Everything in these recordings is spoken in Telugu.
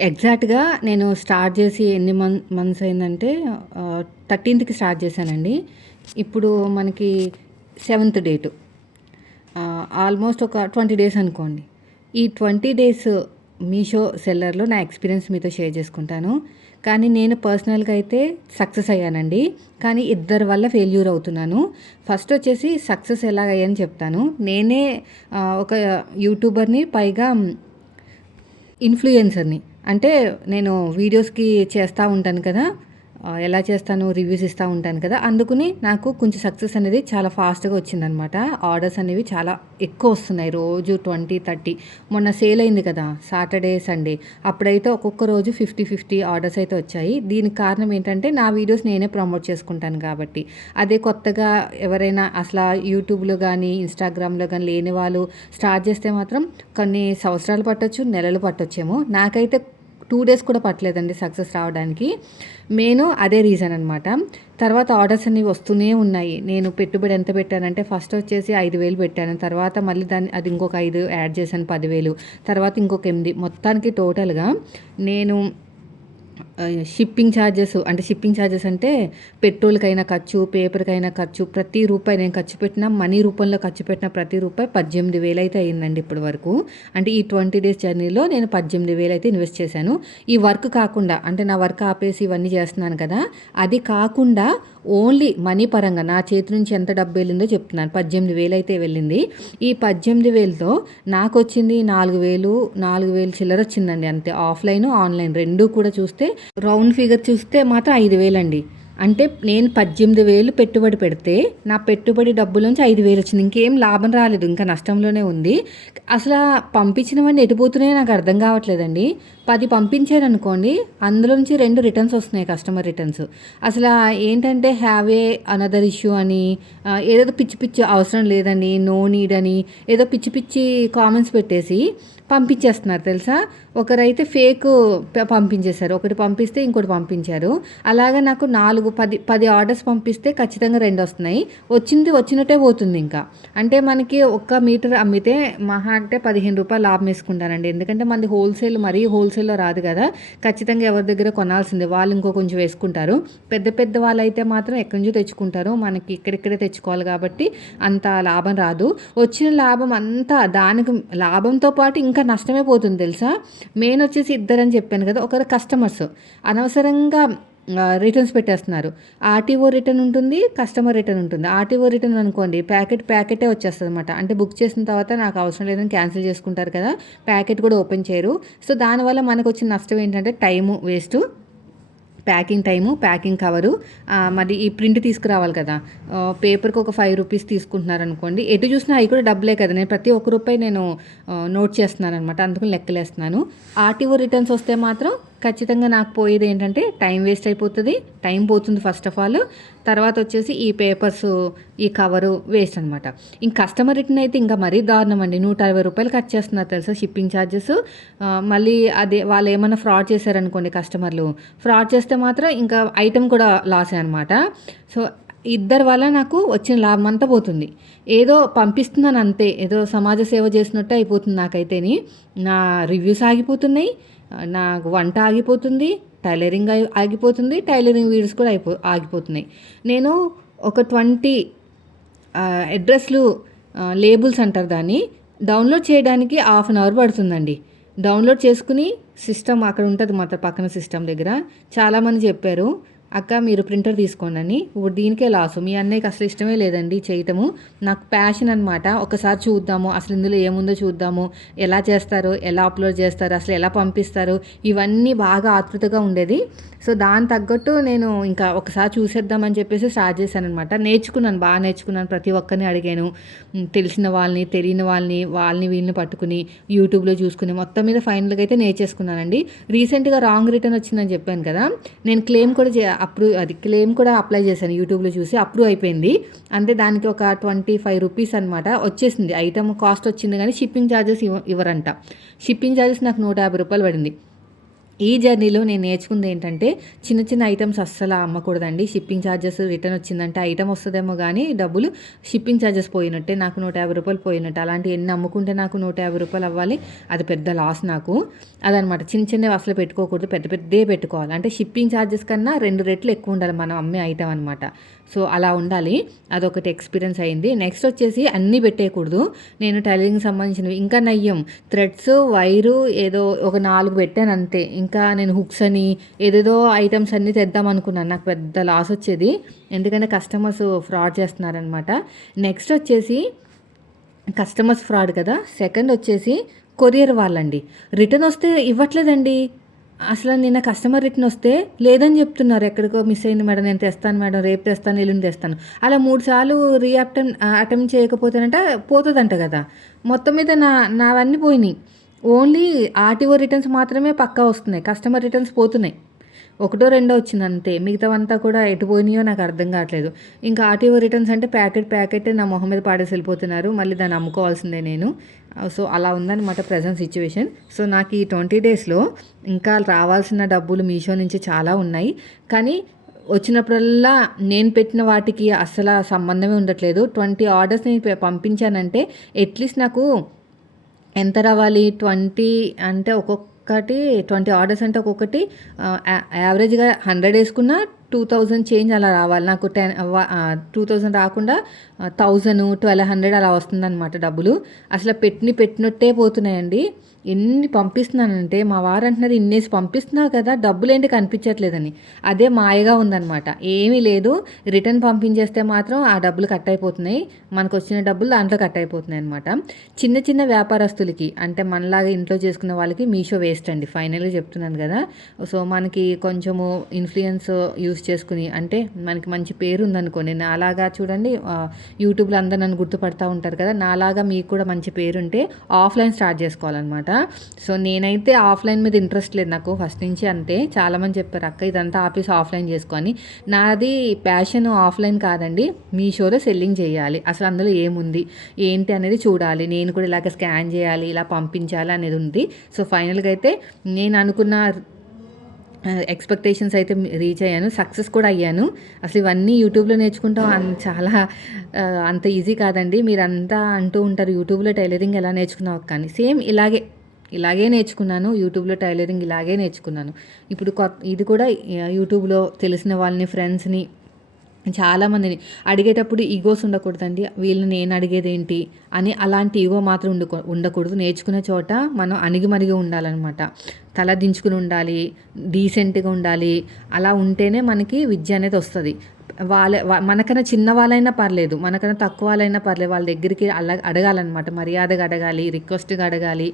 ఎగ్జాక్ట్‌గా నేను స్టార్ట్ చేసి ఎన్ని మంత్స్ అయిందంటే 13కి స్టార్ట్ చేశానండి. ఇప్పుడు మనకి సెవెంత్ డేటు. ఆల్మోస్ట్ ఒక 20 డేస్ అనుకోండి. ఈ 20 డేస్ మీషో సెల్లర్‌లో నా ఎక్స్‌పీరియన్స్ మీతో షేర్ చేసుకుంటాను. కానీ నేను పర్సనల్‌గా అయితే సక్సెస్ అయ్యానండి. కానీ ఇద్దరి వల్ల ఫెయిల్యూర్ అవుతున్నాను. ఫస్ట్ వచ్చేసి సక్సెస్ ఎలాగయ్యానని చెప్తాను. నేనే ఒక యూట్యూబర్‌ని, పైగా ఇన్‌ఫ్లుయెన్సర్‌ని. అంటే నేను వీడియోస్‌కి చేస్తూ ఉంటాను కదా! ఎలా చేస్తాను, రివ్యూస్ ఇస్తూ ఉంటాను కదా! అందుకని నాకు కొంచెం సక్సెస్ అనేది చాలా ఫాస్ట్‌గా వచ్చిందనమాట. ఆర్డర్స్ అనేవి చాలా ఎక్కువ వస్తున్నాయి. రోజు 20, 30. మొన్న సేల్ అయింది కదా! Saturday, Sunday. అప్పుడైతే ఒక్కొక్క రోజు 50 ఆర్డర్స్ అయితే వచ్చాయి. దీనికి కారణం ఏంటంటే నా వీడియోస్ నేనే ప్రమోట్ చేసుకుంటాను కాబట్టి. అదే కొత్తగా ఎవరైనా అసలా యూట్యూబ్‌లో గానీ, ఇన్‌స్టాగ్రామ్‌లో గానీ లేని వాళ్ళు స్టార్ట్ చేస్తే మాత్రం కొన్ని సంవత్సరాలు పట్టొచ్చు, నెలలు పట్టొచ్చేమో. నాకైతే 2 డేస్ కూడా పట్టలేదండి సక్సెస్ రావడానికి. మెయిన్ అదే రీజన్ అనమాట. తర్వాత ఆర్డర్స్ అన్నీ వస్తూనే ఉన్నాయి. నేను పెట్టుబడి ఎంత పెట్టానంటే ఫస్ట్ వచ్చేసి 5,000 పెట్టాను. తర్వాత మళ్ళీ అది ఇంకొక 5 యాడ్ చేశాను, 10,000. తర్వాత ఇంకొక 8. మొత్తానికి టోటల్‌గా నేను షిప్పింగ్ ఛార్జెస్ అంటే పెట్రోల్‌కైనా ఖర్చు, పేపర్‌కైనా ఖర్చు, ప్రతి రూపాయి నేను ఖర్చు పెట్టిన మనీ రూపంలో ఖర్చు పెట్టిన ప్రతి రూపాయి 18,000 అయితే అయిందండి ఇప్పటి వరకు. అంటే ఈ 20 డేస్ జర్నీలో నేను 18,000 అయితే ఇన్వెస్ట్ చేశాను. ఈ వర్క్ కాకుండా, అంటే నా వర్క్ ఆపేసి ఇవన్నీ చేస్తున్నాను కదా! అది కాకుండా ఓన్లీ మనీ పరంగా నా చేతి నుంచి ఎంత డబ్బు వెళ్ళిందో చెప్తున్నాను. 18,000 అయితే వెళ్ళింది. ఈ 18,000తో నాకొచ్చింది 4,000 చిల్లర వచ్చిందండి అంతే. ఆఫ్‌లైన్, ఆన్‌లైన్ రెండూ కూడా చూస్తే రౌండ్ ఫిగర్ చూస్తే మాత్రం 5,000 అండి. అంటే నేను 18,000 పెట్టుబడి పెడితే నా పెట్టుబడి డబ్బులోంచి 5,000 వచ్చింది. ఇంకేం లాభం రాలేదు. ఇంకా నష్టంలోనే ఉంది. అసల పంపించినవన్నీ ఎటుపోతున్నాయో నాకు అర్థం కావట్లేదండి. 10 పంపించారనుకోండి, అందులోంచి 2 రిటర్న్స్ వస్తున్నాయి, కస్టమర్ రిటర్న్స్. అసల ఏంటంటే హ్యావ్ ఏ అనదర్ ఇష్యూ అని, ఏదేదో పిచ్చి పిచ్చి అవసరం లేదని, నో నీడ్ అని, ఏదో పిచ్చి పిచ్చి కామెంట్స్ పెట్టేసి పంపించేస్తున్నారు తెలుసా. ఒకరైతే ఫేక్ పంపించేశారు. ఒకటి పంపిస్తే ఇంకోటి పంపించారు. అలాగా నాకు 10 ఆర్డర్స్ పంపిస్తే ఖచ్చితంగా 2 వస్తున్నాయి. వచ్చినట్టే పోతుంది ఇంకా. అంటే మనకి ఒక్క మీటర్ అమ్మితే మహా అంటే రూ. 15 లాభం వేసుకుంటానండి. ఎందుకంటే మనది మరీ హోల్సేల్లో రాదు కదా! ఖచ్చితంగా ఎవరి దగ్గర కొనాల్సిందే. వాళ్ళు ఇంకో కొంచెం వేసుకుంటారు. పెద్ద పెద్ద వాళ్ళైతే మాత్రం ఎక్కడి నుంచో తెచ్చుకుంటారు. మనకి ఇక్కడిక్కడే తెచ్చుకోవాలి కాబట్టి అంత లాభం రాదు. వచ్చిన లాభం అంతా దానికి లాభంతో పాటు ఇంకా నష్టమే పోతుంది తెలుసా. మెయిన్ వచ్చేసి ఇద్దరని చెప్పాను కదా! ఒకరు కస్టమర్స్ అనవసరంగా రిటర్న్స్ పెట్టేస్తున్నారు. ఆర్టీఓ రిటర్న్ ఉంటుంది, కస్టమర్ రిటర్న్ ఉంటుంది. ఆర్టీఓ రిటర్న్ అనుకోండి, ప్యాకెటే వచ్చేస్తుంది అనమాట. అంటే బుక్ చేసిన తర్వాత నాకు అవసరం లేదని క్యాన్సిల్ చేసుకుంటారు కదా! ప్యాకెట్ కూడా ఓపెన్ చేయరు. సో దానివల్ల మనకు వచ్చిన నష్టం ఏంటంటే time waste, packing time, packing cover, మరి ఈ ప్రింట్ తీసుకురావాలి కదా! పేపర్కి ఒక ₹5 తీసుకుంటున్నారనుకోండి, ఎటు చూసినా అవి కూడా డబ్బులే కదా! నేను ప్రతి ఒక్క రూపాయి నేను నోట్ చేస్తున్నాను అనమాట. అందుకని లెక్కలేస్తున్నాను. ఆర్టీఓ రిటర్న్స్ వస్తే మాత్రం ఖచ్చితంగా నాకు పోయేది ఏంటంటే టైం వేస్ట్ అయిపోతుంది. టైం పోతుంది ఫస్ట్ ఆఫ్ ఆల్. తర్వాత వచ్చేసి ఈ పేపర్స్, ఈ కవరు వేస్ట్ అనమాట. ఇంక కస్టమర్ రిటర్న్ అయితే ఇంకా మరీ దారుణం అండి. ₹160 కట్ చేస్తున్నారు తెలుసా షిప్పింగ్ ఛార్జెస్. మళ్ళీ అదే వాళ్ళు ఏమన్నా ఫ్రాడ్ చేశారనుకోండి కస్టమర్లు, ఫ్రాడ్ చేస్తే మాత్రం ఇంకా ఐటెం కూడా లాసే అనమాట. సో ఇద్దరి వల్ల నాకు వచ్చిన లాభం అంతా పోతుంది. ఏదో పంపిస్తున్నాను అంతే, ఏదో సమాజ సేవ చేసినట్టు అయిపోతుంది నాకైతేని. నా రివ్యూస్ ఆగిపోతున్నాయి, నాకు వంట ఆగిపోతుంది, టైలరింగ్ ఆగిపోతుంది, టైలరింగ్ వీడియోస్ కూడా ఆగిపోతున్నాయి. నేను ఒక 20 అడ్రస్లు, లేబుల్స్ అంటారు దాన్ని, డౌన్లోడ్ చేయడానికి హాఫ్ అన్ అవర్ పడుతుందండి. డౌన్లోడ్ చేసుకుని సిస్టమ్ అక్కడ ఉంటుంది మాత్రం పక్కన సిస్టమ్ దగ్గర. చాలామంది చెప్పారు, అక్క మీరు ప్రింటర్ తీసుకోండి అని. ఇప్పుడు దీనికే లాసు. మీ అన్నయ్యకి అసలు ఇష్టమే లేదండి చేయటము. నాకు ప్యాషన్ అనమాట. ఒకసారి చూద్దాము, అసలు ఇందులో ఏముందో చూద్దాము, ఎలా చేస్తారు, ఎలా అప్లోడ్ చేస్తారు, అసలు ఎలా పంపిస్తారు, ఇవన్నీ బాగా ఆతృతగా ఉండేది. సో దాని తగ్గట్టు నేను ఇంకా ఒకసారి చూసేద్దామని చెప్పేసి స్టార్ట్ చేశాను అనమాట. బాగా నేర్చుకున్నాను. ప్రతి ఒక్కరిని అడిగాను, తెలిసిన వాళ్ళని, తెలియని వాళ్ళని వీళ్ళని పట్టుకుని యూట్యూబ్లో చూసుకుని మొత్తం మీద ఫైనల్గా అయితే నేర్చేసుకున్నానండి. రీసెంట్గా రాంగ్ రిటర్న్ వచ్చిందని చెప్పాను కదా, నేను క్లెయిమ్ కూడా అప్లై చేశాను యూట్యూబ్లో చూసి. అప్రూవ్ అయిపోయింది. అంటే దానికి ఒక ₹25 అనమాట వచ్చేసింది. ఐటమ్ కాస్ట్ వచ్చింది కానీ షిప్పింగ్ ఛార్జెస్ ఇవ్వరంట. షిప్పింగ్ ఛార్జెస్ నాకు ₹150 పడింది. ఈ జర్నీలో నేను నేర్చుకుంది ఏంటంటే చిన్న చిన్న ఐటమ్స్ అస్సలు అమ్మకూడదండి. షిప్పింగ్ ఛార్జెస్ రిటర్న్ వచ్చిందంటే ఐటమ్ వస్తుందేమో కానీ డబ్బులు షిప్పింగ్ ఛార్జెస్ పోయినట్టే, నాకు 150 పోయినట్టు. అలాంటి ఎన్ని అమ్ముకుంటే నాకు 150 అవ్వాలి, అది పెద్ద లాస్ నాకు. అదనమాట. చిన్న చిన్నవి అసలు పెట్టుకోకూడదు, పెద్ద పెద్దే పెట్టుకోవాలి. అంటే షిప్పింగ్ ఛార్జెస్ కన్నా 2 రెట్లు ఎక్కువ ఉండాలి మనం అమ్మే ఐటమ్ అనమాట. సో అలా ఉండాలి. అదొకటి ఎక్స్పీరియన్స్ అయింది. నెక్స్ట్ వచ్చేసి అన్నీ పెట్టేయకూడదు. నేను టైలరింగ్ సంబంధించినవి ఇంకా నయ్యం థ్రెడ్స్, వైరు ఏదో ఒక 4 పెట్టాను అంతే. ఇంకా నేను హుక్స్ అని ఏదేదో ఐటమ్స్ అన్నీ తెద్దాం అనుకున్నాను. నాకు పెద్ద లాస్ వచ్చేది, ఎందుకంటే కస్టమర్స్ ఫ్రాడ్ చేస్తున్నారనమాట. నెక్స్ట్ వచ్చేసి కస్టమర్స్ ఫ్రాడ్ కదా. సెకండ్ వచ్చేసి కొరియర్ వాళ్ళండి. రిటర్న్ వస్తే ఇవ్వట్లేదండి. అసలు నిన్న కస్టమర్ రిటర్న్ వస్తే లేదని చెప్తున్నారు. ఎక్కడికో మిస్ అయింది మేడం, నేను తెస్తాను మేడం, రేపు తెస్తాను, ఎల్లుండి తెస్తాను. అలా 3 సార్లు అటెంప్ట్ చేయకపోతేనంట పోతుందంట కదా. మొత్తం మీద నావన్నీ పోయినాయి. ఓన్లీ ఆర్టీఓ రిటర్న్స్ మాత్రమే పక్కా వస్తున్నాయి, కస్టమర్ రిటర్న్స్ పోతున్నాయి. ఒకటో రెండో వచ్చింది అంతే. మిగతావంతా కూడా ఎటు పోయినాయో నాకు అర్థం కావట్లేదు. ఇంకా ఆర్టీఓ రిటర్న్స్ అంటే ప్యాకెట్ నా మొహం మీద పాడేసి వెళ్ళిపోతున్నారు. మళ్ళీ దాన్ని అమ్ముకోవాల్సిందే నేను. సో అలా ఉందన్నమాట ప్రజెంట్ సిచ్యువేషన్. సో నాకు ఈ 20 డేస్లో ఇంకా రావాల్సిన డబ్బులు మీషో నుంచి చాలా ఉన్నాయి. కానీ వచ్చినప్పుడల్లా నేను పెట్టిన వాటికి అసలు సంబంధమే ఉండట్లేదు. 20 ఆర్డర్స్ నేను పంపించానంటే అట్లీస్ట్ నాకు ఎంత రావాలి? 20 అంటే ఒక్కొక్కటి 20 ఆర్డర్స్ అంటే ఒక్కొక్కటి యావరేజ్గా 100 వేసుకున్నా 2000 చేంజ్ అలా రావాలి. నాకు 2000 రాకుండా 1000, 1200 అలా వస్తుందన్నమాట డబ్బులు. అసలు పెట్టినట్టే పోతున్నాయండి. ఎన్ని పంపిస్తున్నానంటే మా వారు అంటున్నారు, ఇన్నేసి పంపిస్తున్నావు కదా, డబ్బులు ఏంటి కనిపించట్లేదని. అదే మాయగా ఉందన్నమాట. ఏమీ లేదు, రిటర్న్ పంపించేస్తే మాత్రం ఆ డబ్బులు కట్ అయిపోతున్నాయి, మనకు వచ్చిన డబ్బులు దాంట్లో కట్ అయిపోతున్నాయి అనమాట. చిన్న చిన్న వ్యాపారస్తులకి, అంటే మనలాగా ఇంట్లో చేసుకున్న వాళ్ళకి మీషో వేస్ట్ అండి, ఫైనల్గా చెప్తున్నాను కదా. సో మనకి కొంచెము ఇన్ఫ్లుయెన్స్ యూస్ చేసుకుని, అంటే మనకి మంచి పేరు ఉందనుకోండి, నాలాగా చూడండి యూట్యూబ్లో అందరూ నన్ను గుర్తుపడతా ఉంటారు కదా, నాలాగా మీకు కూడా మంచి పేరు ఉంటే ఆఫ్లైన్ స్టార్ట్ చేసుకోవాలన్నమాట. సో నేనైతే ఆఫ్లైన్ మీద ఇంట్రెస్ట్ లేదు నాకు ఫస్ట్ నుంచి. అంతే, చాలామంది చెప్పారు అక్క ఇదంతా ఆఫీస్ ఆఫ్లైన్ చేసుకొని. నాది ప్యాషన్ ఆఫ్లైన్ కాదండి, మీషోలో సెల్లింగ్ చేయాలి. అసలు అందులో ఏముంది ఏంటి అనేది చూడాలి, నేను కూడా ఇలాగ స్కాన్ చేయాలి, ఇలా పంపించాలి అనేది ఉంది. సో ఫైనల్గా అయితే నేను అనుకున్న ఎక్స్పెక్టేషన్స్ అయితే రీచ్ అయ్యాను, సక్సెస్ కూడా అయ్యాను. అసలు ఇవన్నీ యూట్యూబ్లో నేర్చుకుంటాం చాలా అంత ఈజీ కాదండి. మీరంతా అంటూ ఉంటారు యూట్యూబ్లో టైలరింగ్ ఎలా నేర్చుకున్నావు కానీ, సేమ్ ఇలాగే నేర్చుకున్నాను. యూట్యూబ్లో టైలరింగ్ ఇలాగే నేర్చుకున్నాను. ఇప్పుడు ఇది కూడా యూట్యూబ్లో తెలిసిన వాళ్ళని, ఫ్రెండ్స్ని, చాలామందిని అడిగేటప్పుడు ఈగోస్ ఉండకూడదండి. వీళ్ళని నేను అడిగేది ఏంటి అని అలాంటి ఈగో మాత్రం ఉండకూడదు. నేర్చుకునే చోట మనం అణిగిమణిగి ఉండాలన్నమాట. తల దించుకుని ఉండాలి, డీసెంట్గా ఉండాలి. అలా ఉంటేనే మనకి విద్య అనేది వస్తుంది. మనకన్నా చిన్న వాళ్ళైనా పర్లేదు, మనకన్నా తక్కువ వాళ్ళైనా పర్లేదు, వాళ్ళ దగ్గరికి అలా అడగాలన్నమాట. మర్యాదగా అడగాలి, రిక్వెస్ట్గా అడగాలి,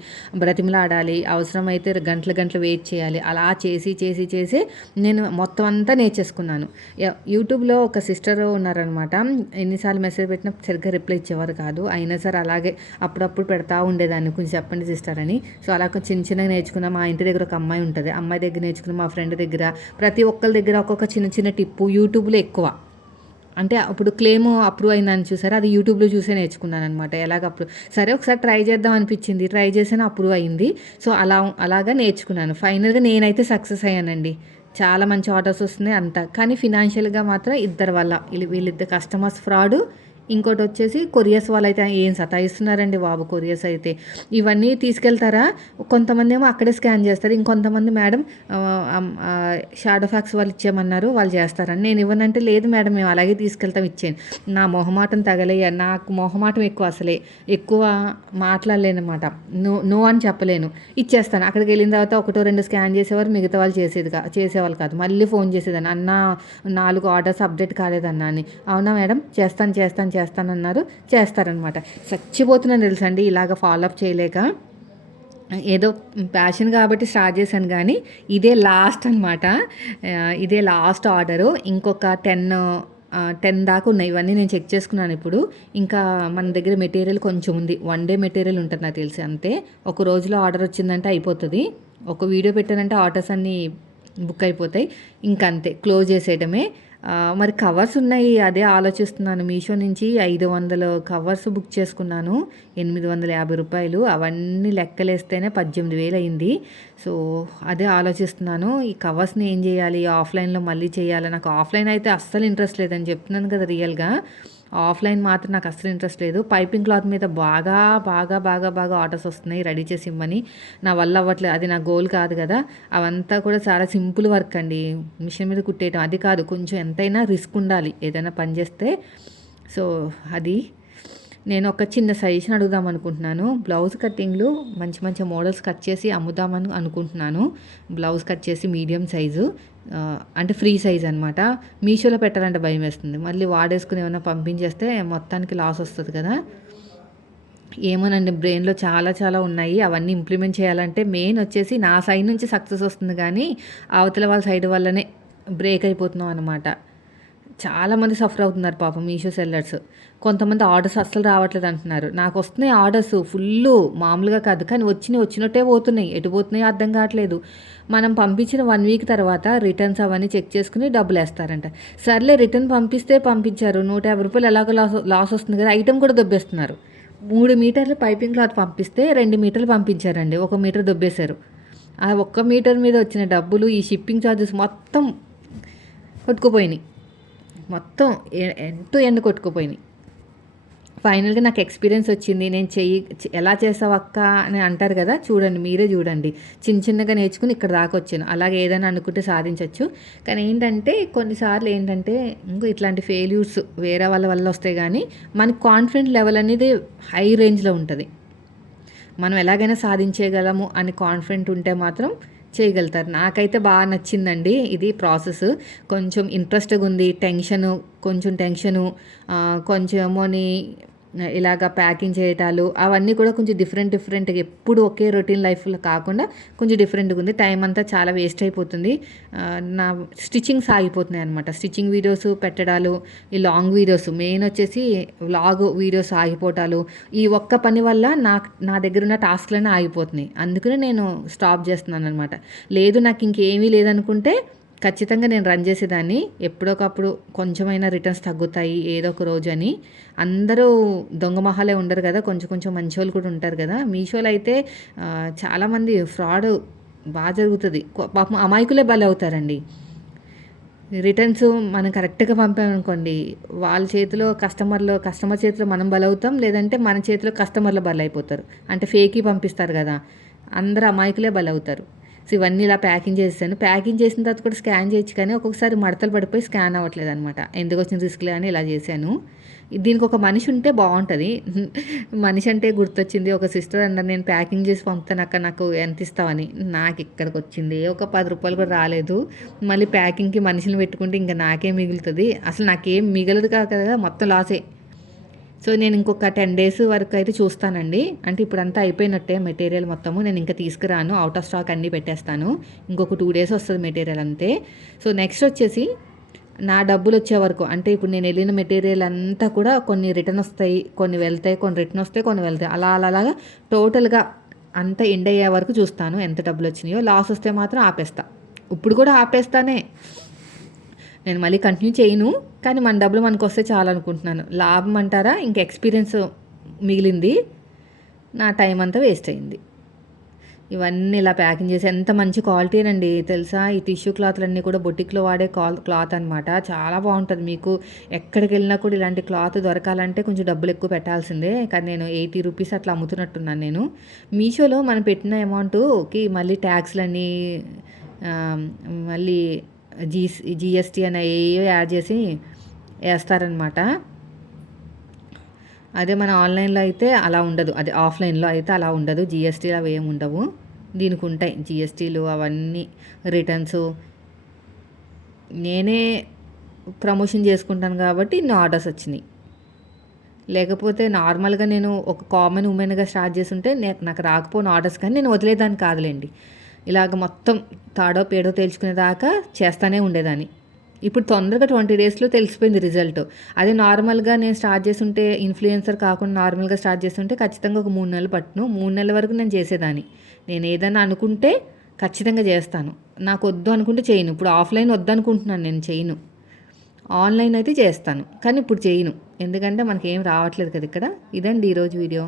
బ్రతిమలాడాలి, అవసరమైతే గంటలు వెయిట్ చేయాలి. అలా చేసి నేను మొత్తం అంతా నేర్చేసుకున్నాను. యూట్యూబ్లో ఒక సిస్టర్ ఉన్నారనమాట. ఎన్నిసార్లు మెసేజ్ పెట్టినా సరిగ్గా రిప్లై ఇచ్చేవారు కాదు. అయినా సరే అలాగే అప్పుడప్పుడు పెడతా ఉండేదాన్ని, కొంచెం చెప్పండి సిస్టర్ అని. సో అలా చిన్నగా నేర్చుకున్నా. మా ఇంటి దగ్గర ఒక అమ్మాయి ఉంటుంది, అమ్మాయి దగ్గర నేర్చుకున్నా, మా ఫ్రెండ్ దగ్గర, ప్రతి ఒక్కరి దగ్గర ఒక్కొక్క చిన్న టిప్పు. యూట్యూబ్లో ఎక్కువ, అంటే అప్పుడు క్లెయిమ్ అప్రూవ్ అయిందని చూసారా, అది యూట్యూబ్లో చూసే నేర్చుకున్నాను అనమాట. ఎలాగ సరే ఒకసారి ట్రై చేద్దాం అనిపించింది, ట్రై చేసాను, అప్రూవ్ అయింది. సో అలాగా నేర్చుకున్నాను. ఫైనల్గా నేనైతే సక్సెస్ అయ్యానండి. చాలా మంచి ఆర్డర్స్ వస్తున్నాయి అంతా. కానీ ఫినాన్షియల్గా మాత్రం ఇద్దరు వల్ల, వీళ్ళిద్దరు కస్టమర్స్ ఫ్రాడ్. ఇంకోటి వచ్చేసి కొరియర్స్ వాళ్ళు అయితే ఏం సతాయిస్తున్నారండి బాబు. కొరియర్స్ అయితే ఇవన్నీ తీసుకెళ్తారా, కొంతమంది ఏమో అక్కడే స్కాన్ చేస్తారు, ఇంకొంతమంది మేడం షాడో ఫ్యాక్స్ వాళ్ళు ఇచ్చేయమన్నారు, వాళ్ళు చేస్తారని. నేను ఇవ్వనంటే లేదు మేడం మేము అలాగే తీసుకెళ్తాం, ఇచ్చాను. నా మొహమాటం తగలయ్యా, నాకు మొహమాటం ఎక్కువ, అసలే ఎక్కువ మాట్లాడలేనమాట. నో అని చెప్పలేను, ఇచ్చేస్తాను. అక్కడికి వెళ్ళిన తర్వాత 1-2 స్కాన్ చేసేవారు, మిగతా వాళ్ళు చేసేవాళ్ళు కాదు. మళ్ళీ ఫోన్ చేసేదాన్ని, అన్న 4 ఆర్డర్స్ అప్డేట్ కాలేదన్నా అని. అవునా మేడం చేస్తానన్నారు, చేస్తారనమాట. చచ్చిపోతున్నాను తెలుసండి ఇలాగ ఫాలోఅప్ చేయలేక. ఏదో ప్యాషన్ కాబట్టి స్టార్ట్ చేశాను, కానీ ఇదే లాస్ట్ అనమాట. ఇదే లాస్ట్ ఆర్డరు. ఇంకొక 10 దాకా ఉన్నాయి. ఇవన్నీ నేను చెక్ చేసుకున్నాను ఇప్పుడు. ఇంకా మన దగ్గర మెటీరియల్ కొంచెం ఉంది, 1 డే మెటీరియల్ ఉంటుంది నాకు తెలిసి, అంతే. ఒక రోజులో ఆర్డర్ వచ్చిందంటే అయిపోతుంది. ఒక వీడియో పెట్టానంటే ఆర్డర్స్ అన్నీ బుక్ అయిపోతాయి, ఇంకంతే క్లోజ్ చేసేయడమే. మరి కవర్స్ ఉన్నాయి. అదే ఆలోచిస్తున్నాను. మీషో నుంచి 500 కవర్స్ బుక్ చేసుకున్నాను. రూ. 850 అవన్నీ లెక్కలేస్తేనే 18,000 అయింది. సో, అదే ఆలోచిస్తున్నాను. ఈ కవర్స్‌ని ఏం చేయాలి? ఆఫ్‌లైన్‌లో మళ్ళీ చేయాలా? నాకు ఆఫ్‌లైన్ అయితే అస్సలు ఇంట్రెస్ట్ లేదని చెప్తున్నాను కదా రియల్‌గా. ఆఫ్‌లైన్ మాత్రం నాకు అస్సలు ఇంట్రెస్ట్ లేదు. పైపింగ్ క్లాత్ మీద బాగా, బాగా, బాగా, బాగా ఆర్డర్స్ వస్తున్నాయి రెడీ చేసి ఇమ్మని. నా వల్ల అవ్వట్లేదు. అది నా గోల్ కాదు కదా! అవంతా కూడా చాలా సింపుల్ వర్క్ అండి. మిషన్ మీద కుట్టేయటం అది కాదు. కొంచెం ఎంతైనా రిస్క్ ఉండాలి ఏదైనా పని చేస్తే. సో, అది నేను ఒక చిన్న సజెషన్ అడుగుదాం అనుకుంటున్నాను. బ్లౌజ్ కటింగ్‌లు మంచి మంచి మోడల్స్ కట్ చేసి అమ్ముదామని అనుకుంటున్నాను. బ్లౌజ్ కట్ చేసి మీడియం సైజు అంటే ఫ్రీ సైజ్ అనమాట. మీషోలో పెట్టాలంటే భయమేస్తుంది. మళ్ళీ వాడేసుకొని ఏమైనా పంపించేస్తే మొత్తానికి లాస్ వస్తది కదా! ఏమోనండి బ్రెయిన్‌లో చాలా చాలా ఉన్నాయి. అవన్నీ ఇంప్లిమెంట్ చేయాలంటే మెయిన్ వచ్చేసి నా సైడ్ నుంచి సక్సెస్ వస్తుంది గానీ, అవతల వాళ్ళ సైడ్ వల్లనే బ్రేక్ అయిపోతున్నాం అనమాట. చాలామంది సఫర్ అవుతున్నారు పాపం మీషో సెల్లర్స్. కొంతమంది ఆర్డర్స్ అస్సలు రావట్లేదు అంటున్నారు. నాకొస్తున్నాయి ఆర్డర్స్ ఫుల్లు మామూలుగా కాదు. కానీ వచ్చినట్టే పోతున్నాయి. ఎటు పోతున్నాయో అర్థం కావట్లేదు. మనం పంపించిన 1 వీక్ తర్వాత రిటర్న్స్ అవన్నీ చెక్ చేసుకొని డబ్బులేస్తారంట. సర్లే రిటర్న్ పంపిస్తే పంపించారు. రూ. 150 ఎలాగో లాస్ వస్తుంది కదా! ఐటెమ్ కూడా దొబ్బేస్తున్నారు. 3 మీటర్లు పైపింగ్ క్లాత్ పంపిస్తే 2 మీటర్లు పంపించారండి. 1 మీటర్ దొబ్బేశారు. ఆ 1 మీటర్ మీద వచ్చిన డబ్బులు, ఈ షిప్పింగ్ ఛార్జెస్ మొత్తం కొట్టుకుపోయినాయి. మొత్తం ఎండ్ టు ఎండ్ కొట్టుకుపోయినాయి. ఫైనల్‌గా నాకు ఎక్స్‌పీరియన్స్ వచ్చింది. నేను ఎలా చేసావు అక్క అని అంటారు కదా! చూడండి మీరే చూడండి. చిన్నగా నేర్చుకొని ఇక్కడ దాకా వచ్చాను. అలాగే ఏదైనా అనుకుంటే సాధించొచ్చు. కానీ ఏంటంటే కొన్నిసార్లు ఏంటంటే ఇట్లాంటి ఫెయిల్యూర్స్ వేరే వాళ్ళ వల్ల వస్తాయి గానీ, మన కాన్ఫిడెంట్ లెవెల్ అనేది హై రేంజ్‌లో ఉంటది. మనం ఎలాగైనా సాధించేయగలము అని కాన్ఫిడెంట్ ఉంటే మాత్రం చేయగలుగుతారు. నాకైతే బాగా నచ్చిందండి ఇది ప్రాసెస్. కొంచెం ఇంట్రెస్ట్‌గా ఉంది. కొంచెం టెన్షను కొంచెమోని ఇలాగ ప్యాకింగ్ చేయటాలు అవన్నీ కూడా కొంచెం డిఫరెంట్‌గా ఎప్పుడు ఒకే రొటీన్ లైఫ్‌లో కాకుండా కొంచెం డిఫరెంట్‌గా ఉంది. టైం అంతా చాలా వేస్ట్ అయిపోతుంది. నా స్టిచ్చింగ్స్ ఆగిపోతున్నాయి అనమాట. స్టిచ్చింగ్ వీడియోస్ పెట్టడాలు, ఈ లాంగ్ వీడియోస్ మెయిన్ వచ్చేసి వ్లాగ్ వీడియోస్ ఆగిపోవటాలు, ఈ ఒక్క పని వల్ల నా దగ్గర ఉన్న టాస్క్‌లన్నీ ఆగిపోతున్నాయి. అందుకనే నేను స్టాప్ చేస్తున్నాననమాట. లేదు నాకు ఇంకేమీ లేదనుకుంటే ఖచ్చితంగా నేను రన్ చేసేదాన్ని. ఎప్పుడోకప్పుడు కొంచెమైనా రిటర్న్స్ తగ్గుతాయి ఏదో ఒక రోజు అని. అందరూ దొంగ మొహాలే ఉండరు కదా! కొంచెం మంచోళ్ళు కూడా ఉంటారు కదా! మీషోలో అయితే చాలామంది ఫ్రాడ్ జరుగుతది. పాపం అమాయకులే బలవుతారండి. రిటర్న్స్ మనం కరెక్ట్‌గా పంపామనుకోండి, వాళ్ళ చేతిలో కస్టమర్ చేతిలో మనం బలవుతాం. లేదంటే మన చేతిలో కస్టమర్లు బలైపోతారు. అంటే ఫేక్‌యి పంపిస్తారు కదా! అందరూ అమాయకులే బలవుతారు. సో, ఇవన్నీ ఇలా ప్యాకింగ్ చేసేసాను. ప్యాకింగ్ చేసిన తర్వాత కూడా స్కాన్ చేయొచ్చు కానీ ఒక్కొక్కసారి మడతలు పడిపోయి స్కాన్ అవ్వట్లేదనమాట. ఎందుకొచ్చిన రిస్క్‌లే అని ఇలా చేశాను. దీనికి ఒక మనిషి ఉంటే బావుంటది. మనిషి అంటే గుర్తొచ్చింది. ఒక సిస్టర్ అన్నారు, "నేను ప్యాకింగ్ చేసి పంపుతానక్క నాకు ఎంతిస్తావని." నాకిక్కడికొచ్చింది ఒక రూ. 10 కూడా రాలేదు. మళ్ళీ ప్యాకింగ్‌కి మనుషుల్ని పెట్టుకుంటే ఇంక నాకేం మిగులుతది? అసలు నాకేం మిగలదు కదా! మొత్తం లాసే. సో, నేను ఇంకొక 10 డేస్ వరకు అయితే చూస్తానండి. అంటే ఇప్పుడంతా అయిపోయినట్టే మెటీరియల్ మొత్తము. నేను ఇంకా తీసుకురాను. ఔట్ ఆఫ్ స్టాక్ అన్నీ పెట్టేస్తాను. ఇంకొక 2 డేస్ వస్తది మెటీరియల్ అంతే. సో, నెక్స్ట్ వచ్చేసి నా డబ్బులొచ్చే వరకు అంటే ఇప్పుడు నేను ఎళ్ళిన మెటీరియల్ అంతా కూడా కొన్ని రిటర్న్ వస్తాయి. కొన్ని వెళ్తాయి. కొన్ని రిటర్న్ వస్తాయి. కొన్ని వెళ్తాయి. అలాగా టోటల్‌గా అంతా ఎండ్ అయ్యే వరకు చూస్తాను. ఎంత డబ్బులొచ్చినాయో. లాస్ వస్తే మాత్రం ఆపేస్తా. ఇప్పుడు కూడా ఆపేస్తానే. నేను మళ్ళీ కంటిన్యూ చేయను. కానీ మన డబ్బులు మనకొస్తే చాలనుకుంటున్నాను. లాభం అంటారా? ఇంక ఎక్స్‌పీరియన్స్ మిగిలింది. నా టైం అంతా వేస్ట్ అయింది. ఇవన్నీ ఇలా ప్యాకింగ్ చేసి ఎంత మంచి క్వాలిటీనండి తెలుసా? ఈ టిష్యూ క్లాత్‌లన్నీ కూడా బొటిక్‌లో వాడే క్లాత్ అనమాట. చాలా బావుంటది. మీకు ఎక్కడికెళ్ళినా కూడా ఇలాంటి క్లాత్ దొరకాలంటే కొంచెం డబ్బులు ఎక్కువ పెట్టాల్సిందే. కానీ నేను రూ. 80 అట్లా అమ్ముతున్నట్టున్నాను నేను. మీషోలో మనం పెట్టిన అమౌంట్‌కి మళ్ళీ ట్యాక్స్‌లని ఆహ్, మళ్ళీ జీఎస్టీ అని ఏయో యాడ్ చేసి ఏస్తారనమాట. అదే మన ఆన్‌లైన్‌లో అయితే అలా ఉండదు. అదే ఆఫ్‌లైన్‌లో అయితే అలా ఉండదు. జీఎస్టీలు అవి ఏమి ఉండవు. దీనికి ఉంటాయి జీఎస్టీలు అవన్నీ రిటర్న్సు. నేనే ప్రమోషన్ చేసుకుంటాను కాబట్టి ఇన్ని ఆర్డర్స్ వచ్చినాయి. లేకపోతే నార్మల్‌గా నేను ఒక కామన్ ఉమెన్‌గా స్టార్ట్ చేసుంటే నాకు రాకపోయిన ఆర్డర్స్ కానీ నేను వదిలేదాన్ని కాదులెండి. ఇలాగ మొత్తం తాడో పేడో తేల్చుకునేదాకా చేస్తానే ఉండేదాన్ని. ఇప్పుడు తొందరగా 20 డేస్‌లో తెలిసిపోయింది రిజల్ట్. అదే నార్మల్‌గా నేను స్టార్ట్ చేసుంటే ఇన్‌ఫ్లుయెన్సర్ కాకుండా నార్మల్‌గా స్టార్ట్ చేస్తుంటే ఖచ్చితంగా ఒక 3 నెలలు పట్టును. 3 నెలల వరకు నేను చేసేదాన్ని. నేను ఏదైనా అనుకుంటే ఖచ్చితంగా చేస్తాను. నాకొద్దు అనుకుంటే చేయను. ఇప్పుడు ఆఫ్‌లైన్ వద్దనుకుంటున్నాను నేను చేయను. ఆన్లైన్ అయితే చేస్తాను, కానీ ఇప్పుడు చేయను. ఎందుకంటే మనకేం రావట్లేదు కదా ఇక్కడ. ఇదండి ఈరోజు వీడియో.